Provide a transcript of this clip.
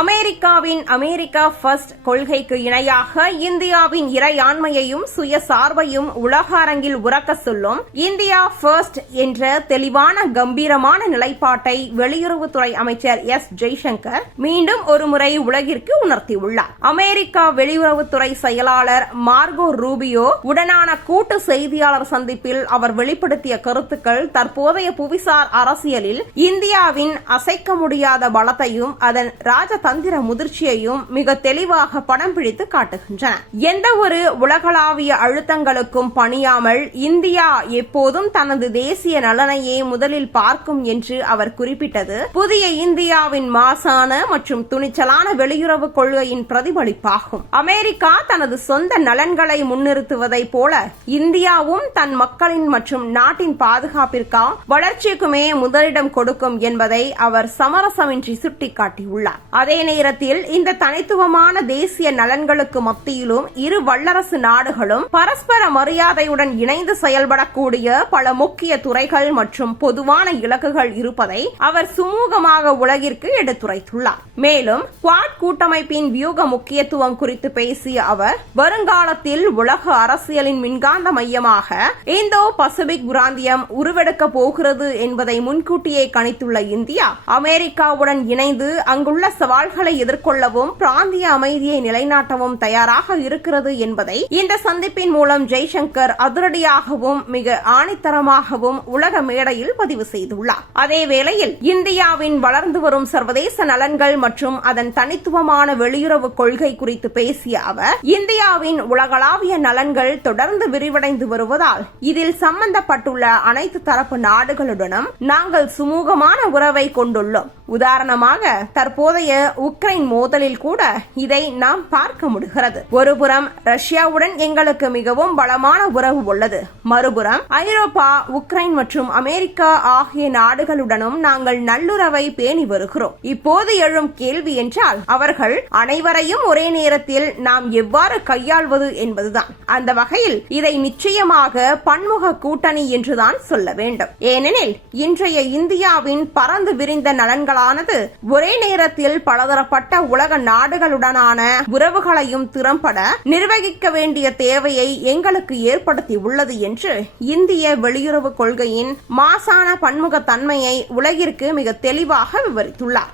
அமெரிக்காவின் America first கொள்கைக்கு இணையாக இந்தியாவின் இறையாண்மையையும் சுயசார்பையும் உலக அரங்கில் உரக்க சொல்லும் இந்தியா ஃபர்ஸ்ட் என்ற தெளிவான கம்பீரமான நிலைப்பாட்டை வெளியுறவுத்துறை அமைச்சர் எஸ் ஜெய்சங்கர் மீண்டும் ஒருமுறை உலகிற்கு உணர்த்தியுள்ளார். அமெரிக்கா வெளியுறவுத்துறை செயலாளர் மார்கோ ரூபியோ உடனான கூட்டு செய்தியாளர் சந்திப்பில் அவர் வெளிப்படுத்திய கருத்துக்கள் தற்போதைய புவிசார் அரசியலில் இந்தியாவின் அசைக்க முடியாத பலத்தையும் அதன் ராஜதந்திர முதிர்ச்சியையும் மிக தெளிவாக படம் பிடித்து காட்டுகின்றன. எந்த ஒரு உலகளாவிய அழுத்தங்களுக்கும் பணியாமல் இந்தியா எப்போதும் தனது தேசிய நலனையே முதலில் பார்க்கும் என்று அவர் குறிப்பிட்டது புதிய இந்தியாவின் மாசான மற்றும் துணிச்சலான வெளியுறவு கொள்கையின் பிரதிபலிப்பாகும். அமெரிக்கா தனது சொந்த நலன்களை முன்னிறுத்துவதை போல இந்தியாவும் தன் மக்களின் மற்றும் நாட்டின் பாதுகாப்பிற்கா வளர்ச்சிக்குமே முதலிடம் கொடுக்கும் என்பதை அவர் சமரசமின்றி சுட்டிக்காட்டியுள்ளார். அதே நேரத்தில் இந்த தனித்துவமான தேசிய நலன்களுக்கு மத்தியிலும் இரு வல்லரசு நாடுகளும் பரஸ்பர மரியாதையுடன் இணைந்து செயல்படக்கூடிய பல முக்கிய துறைகள் மற்றும் பொதுவான இலக்குகள் இருப்பதை அவர் சுமூகமாக உலகிற்கு எடுத்துரைத்துள்ளார். மேலும் குவாட் கூட்டமைப்பின் வியூக முக்கியத்துவம் குறித்து பேசிய அவர் வருங்காலத்தில் உலக அரசியலின் மின்காந்த மையமாக இந்தோ பசிபிக் பிராந்தியம் உருவெடுக்க போகிறது என்பதை முன்கூட்டியே கணித்துள்ள இந்தியா அமெரிக்காவுடன் இணைந்து அங்குள்ள சவால்களை எதிர்கொள்ளவும் பிராந்திய அமைதியை நிலைநாட்டவும் தயாராக இருக்கிறது என்பதை இந்த சந்திப்பின் மூலம் ஜெய்சங்கர் அதிரடியாகவும் மிக ஆணித்தரமாகவும் உலக மேடையில் பதிவு செய்துள்ளார். அதேவேளையில் இந்தியாவின் வளர்ந்து வரும் சர்வதேச நலன்கள் மற்றும் அதன் தனித்துவமான வெளியுறவு கொள்கை குறித்து பேசிய அவர் இந்தியாவின் உலகளாவிய நலன்கள் தொடர்ந்து விரிவடைந்து வருவதால் இதில் சம்பந்தப்பட்டுள்ள அனைத்து தரப்பு நாடுகளுடனும் நாங்கள் சுமூகமான உறவை கொண்டுள்ளோம். உதாரணமாக தற்போதைய உக்ரைன் மோதலில் கூட இதை நாம் பார்க்க முடிகிறது. ஒருபுறம் ரஷ்யாவுடன் எங்களுக்கு மிகவும் பலமான உறவு உள்ளது, மறுபுறம் ஐரோப்பா, உக்ரைன் மற்றும் அமெரிக்கா ஆகிய நாடுகளுடனும் நாங்கள் நல்லுறவை பேணி வருகிறோம். இப்போது எழும் கேள்வி என்றால் அவர்கள் அனைவரையும் ஒரே நேரத்தில் நாம் எவ்வாறு கையாள்வது என்பதுதான். அந்த வகையில் இதை நிச்சயமாக பன்முக கூட்டணி என்றுதான் சொல்ல வேண்டும். ஏனெனில் இன்றைய இந்தியாவின் பறந்து விரிந்த நலன்களானது ஒரே நேரத்தில் பலதரப்பட்ட உலக நாடுகளுடனான உறவுகளையும் திறம்பட நிர்வகிக்க வேண்டிய தேவையை எங்களுக்கு ஏற்படுத்தி உள்ளது என்று இந்திய வெளியுறவு கொள்கையின் மாசான பன்முக தன்மையை உலகிற்கு மிக தெளிவாக விவரித்துள்ளார்.